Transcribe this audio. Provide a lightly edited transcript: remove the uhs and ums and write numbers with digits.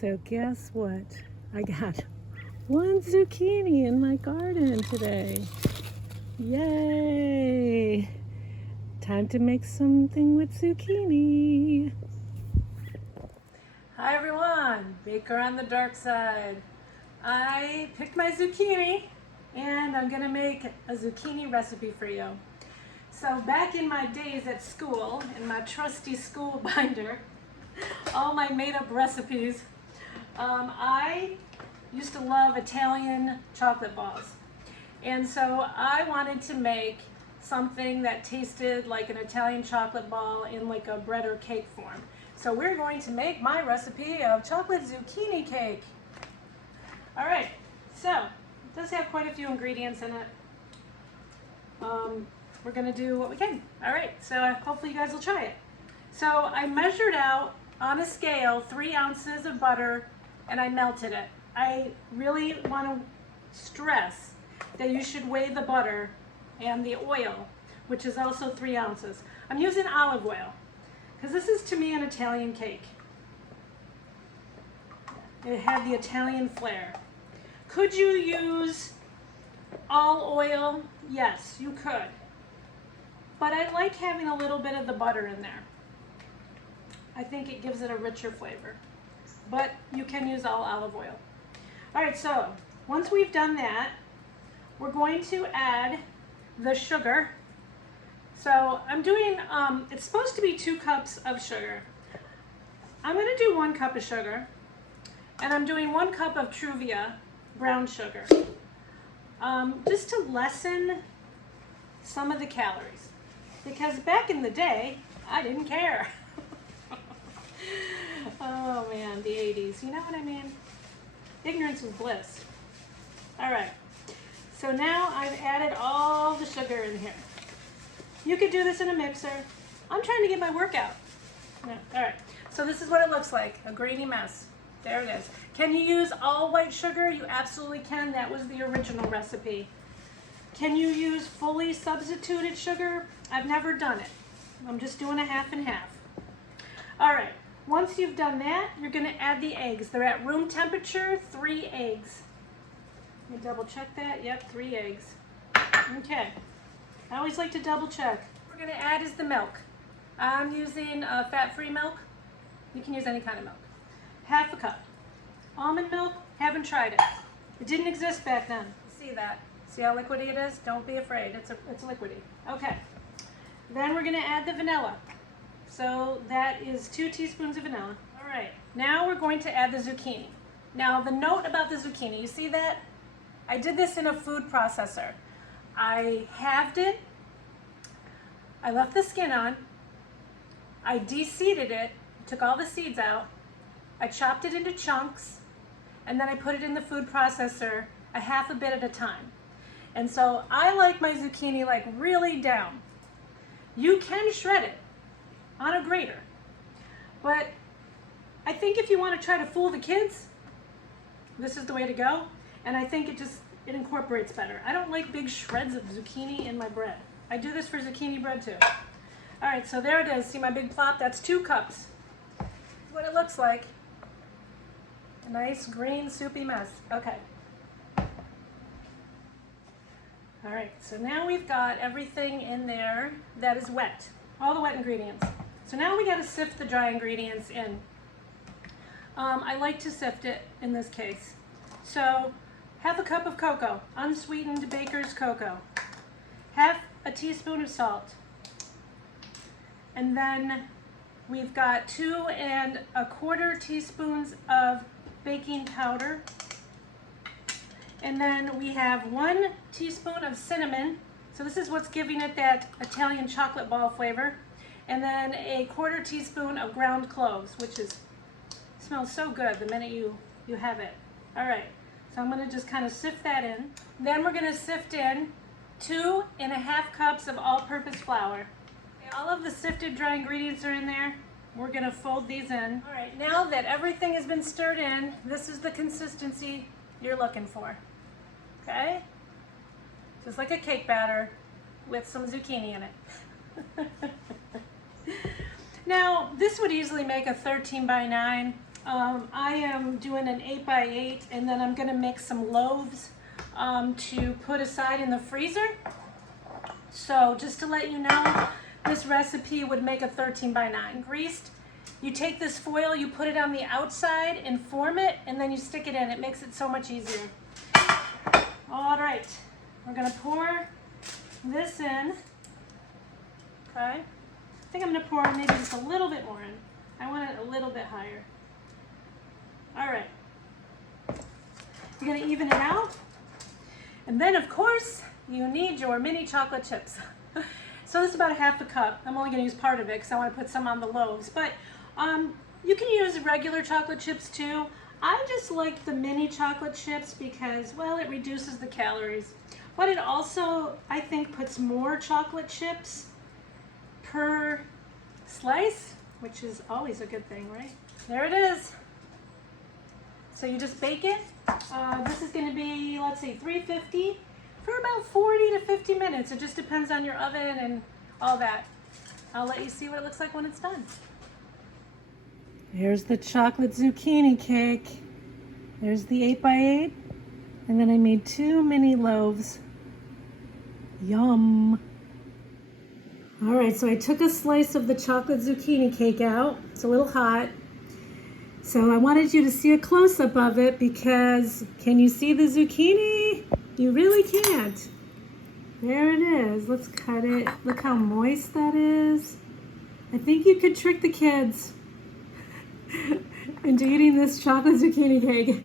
So guess what? I got one zucchini in my garden today. Yay! Time to make something with zucchini. Hi everyone, Baker on the dark side. I picked my zucchini and I'm gonna make a zucchini recipe for you. So back in my days at school, in my trusty school binder, all my made-up recipes, I used to love Italian chocolate balls. And so I wanted to make something that tasted like an Italian chocolate ball in like a bread or cake form. So we're going to make my recipe of chocolate zucchini cake. All right, so it does have quite a few ingredients in it. We're gonna do what we can. All right, so hopefully you guys will try it. So I measured out on a scale 3 ounces of butter and I melted it. I really want to stress that you should weigh the butter and the oil, which is also 3 ounces. I'm using olive oil because this is to me an Italian cake. It had the Italian flair. Could you use all oil? Yes, you could. But I like having a little bit of the butter in there. I think it gives it a richer flavor. But you can use all olive oil. All right, so once we've done that, we're going to add the sugar. So I'm doing, it's supposed to be 2 cups of sugar. I'm gonna do 1 cup of sugar, and I'm doing 1 cup of Truvia brown sugar, just to lessen some of the calories. Because back in the day, I didn't care. Oh man, the 80s, you know what I mean? Ignorance was bliss. All right, so now I've added all the sugar in here. You could do this in a mixer. I'm trying to get my workout. Yeah. All right, so this is what it looks like, a grainy mess. There it is. Can you use all white sugar? You absolutely can. That was the original recipe. Can you use fully substituted sugar? I've never done it. I'm just doing a half and half. All right, once you've done that, you're gonna add the eggs. They're at room temperature, 3 eggs. Let me double check that. Yep, 3 eggs. Okay, I always like to double check. What we're gonna add is the milk. I'm using fat-free milk. You can use any kind of milk. Half a cup. Almond milk, haven't tried it. It didn't exist back then. See that? See how liquidy it is? Don't be afraid, it's liquidy. Okay, then we're gonna add the vanilla. So that is 2 teaspoons of vanilla. All right, now we're going to add the zucchini. Now the note about the zucchini, you see that? I did this in a food processor. I halved it, I left the skin on, I de-seeded it, took all the seeds out, I chopped it into chunks, and then I put it in the food processor a half a bit at a time. And so I like my zucchini like really down. You can shred it on a grater, but I think if you want to try to fool the kids, this is the way to go. And I think it incorporates better. I don't like big shreds of zucchini in my bread. I do this for zucchini bread too. All right, so there it is. See my big plop? That's 2 cups. That's what it looks like. A nice green soupy mess. Okay. All right, so now we've got everything in there that is wet, all the wet ingredients. So now we got to sift the dry ingredients in. I like to sift it in this case. So half a cup of cocoa, unsweetened baker's cocoa, half a teaspoon of salt, and then we've got 2 1/4 teaspoons of baking powder. And then we have 1 teaspoon of cinnamon. So this is what's giving it that Italian chocolate ball flavor. And then a 1/4 teaspoon of ground cloves, which smells so good the minute you have it. All right, so I'm gonna just kind of sift that in. Then we're gonna sift in 2 1/2 cups of all-purpose flour. Okay, all of the sifted dry ingredients are in there. We're gonna fold these in. All right, now that everything has been stirred in, this is the consistency you're looking for. Okay? Just like a cake batter with some zucchini in it. Now, this would easily make a 13 by 9. I am doing an 8x8, and then I'm gonna make some loaves to put aside in the freezer. So just to let you know, this recipe would make a 13x9. Greased. You take this foil, you put it on the outside and form it, and then you stick it in. It makes it so much easier. All right, we're gonna pour this in. Okay, I think I'm gonna pour maybe just a little bit more in. I want it a little bit higher. All right, you're gonna even it out. And then of course, you need your mini chocolate chips. So this is about a half a cup. I'm only gonna use part of it because I wanna put some on the loaves. But you can use regular chocolate chips too. I just like the mini chocolate chips because, well, it reduces the calories. But it also, I think, puts more chocolate chips per slice, which is always a good thing, right? There it is. So you just bake it. This is gonna be, let's see, 350 for about 40 to 50 minutes. It just depends on your oven and all that. I'll let you see what it looks like when it's done. Here's the chocolate zucchini cake. There's the 8x8. And then I made 2 mini loaves. Yum. All right, so I took a slice of the chocolate zucchini cake out. It's a little hot. So I wanted you to see a close-up of it because can you see the zucchini? You really can't. There it is. Let's cut it. Look how moist that is. I think you could trick the kids into eating this chocolate zucchini cake.